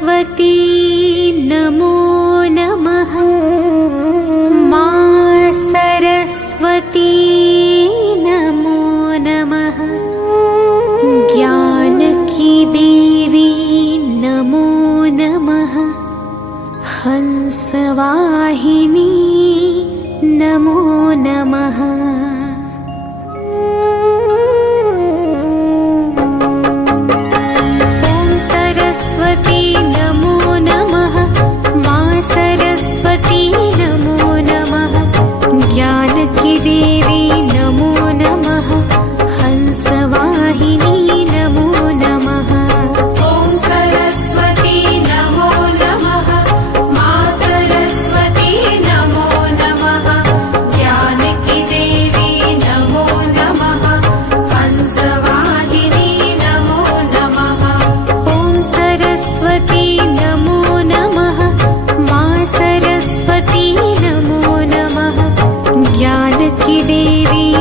सरस्वती नमो नमः। मा सरस्वती नमो नमः। ज्ञान की देवी नमो नमः। हंसवाहिनी नमो नमः। ॐ सरस्वती नमो नमः। मा सरस्वती नमो नमः। ज्ञान की देवी नमो नमः। हंसवाहिनी नमो नमः। ॐ सरस्वती नमो नमः। मा सरस्वती नमो नमः। ज्ञान की देवी नमो नमः। हंसवाहिनी नमो नमः। ॐ सरस्वती नमो नमः। मा सरस्वती नमो नमः। ज्ञान की देवी